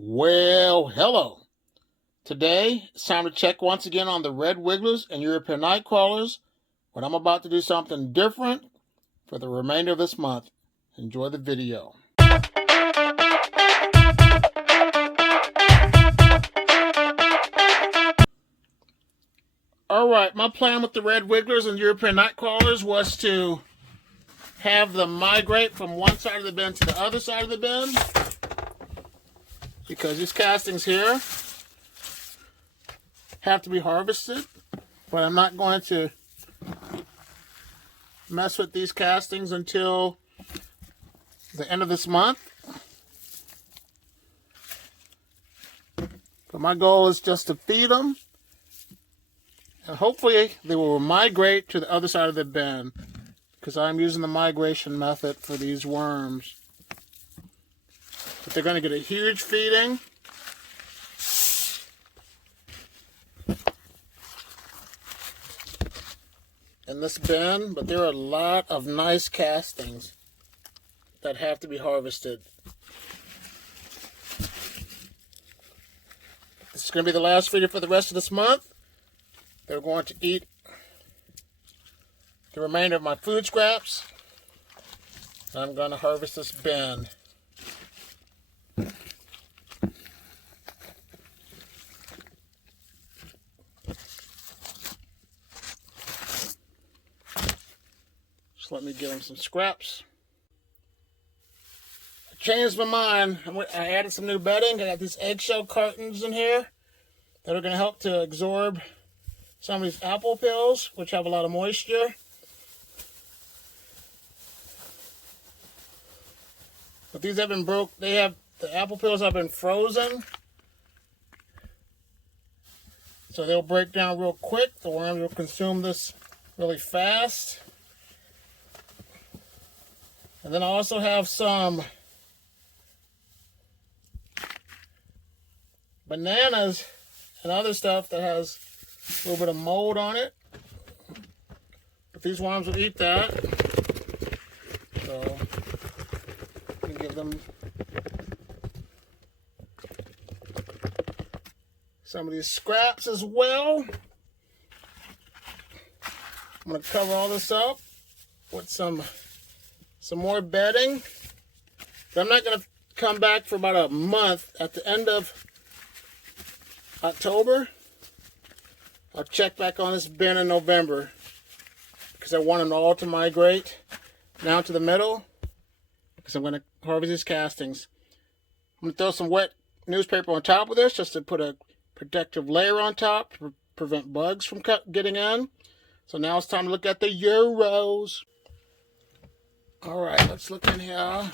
Well, hello. Today, it's time to check once again on the red wigglers and European night crawlers, but I'm about to do something different for the remainder of this month. Enjoy the video. Alright, my plan with the red wigglers and European night crawlers was to have them migrate from one side of the bin to the other side of the bin, because these castings here have to be harvested, but I'm not going to mess with these castings until the end of this month. But my goal is just to feed them, and hopefully they will migrate to the other side of the bin, because I'm using the migration method for these worms. But they're going to get a huge feeding. In this bin, but there are a lot of nice castings that have to be harvested. This is going to be the last feeder for the rest of this month. They're going to eat the remainder of my food scraps. I'm going to harvest this bin. Let me give them some scraps. I changed my mind. I added some new bedding. I got these eggshell cartons in here that are going to help to absorb some of these apple peels, which have a lot of moisture. But these have been the apple peels have been frozen, so they'll break down real quick. The worms will consume this really fast. And then I also have some bananas and other stuff that has a little bit of mold on it. But these worms will eat that. So you can give them some of these scraps as well. I'm going to cover all this up with some more bedding. But I'm not going to come back for about a month. At the end of October, I'll check back on this bin in November, because I want them all to migrate down to the middle, because I'm going to harvest these castings. I'm going to throw some wet newspaper on top of this just to put a protective layer on top to prevent bugs from getting in. So now it's time to look at the Euros. All right, let's look in here.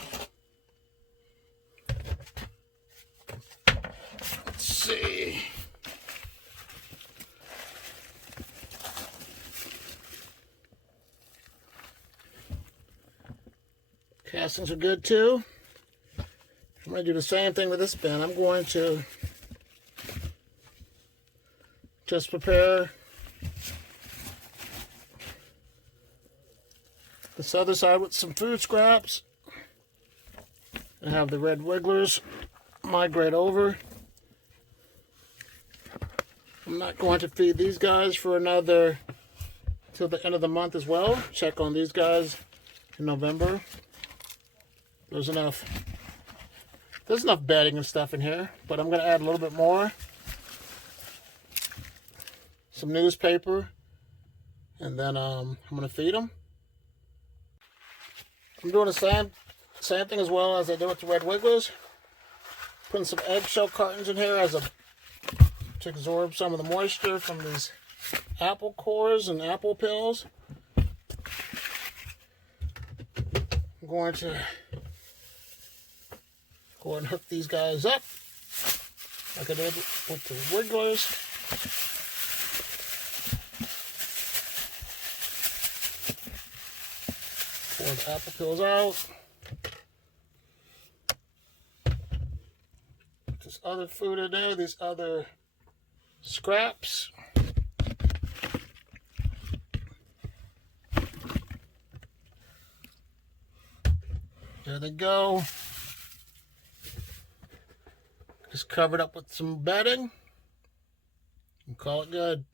Let's see. Castings are good too. I'm going to do the same thing with this bin. I'm going to just prepare this other side with some food scraps, and have the red wigglers migrate over. I'm not going to feed these guys for another till the end of the month as well. Check on these guys in November. There's enough bedding and stuff in here, but I'm going to add a little bit more. Some newspaper, and then I'm going to feed them. I'm doing the same thing as well as I did with the red wigglers. Putting some eggshell cartons in here to absorb some of the moisture from these apple cores and apple peels. I'm going to go ahead and hook these guys up like I did with the wigglers. Pour the apple peels out. Put this other food in there, these other scraps. There they go. Just cover it up with some bedding and call it good.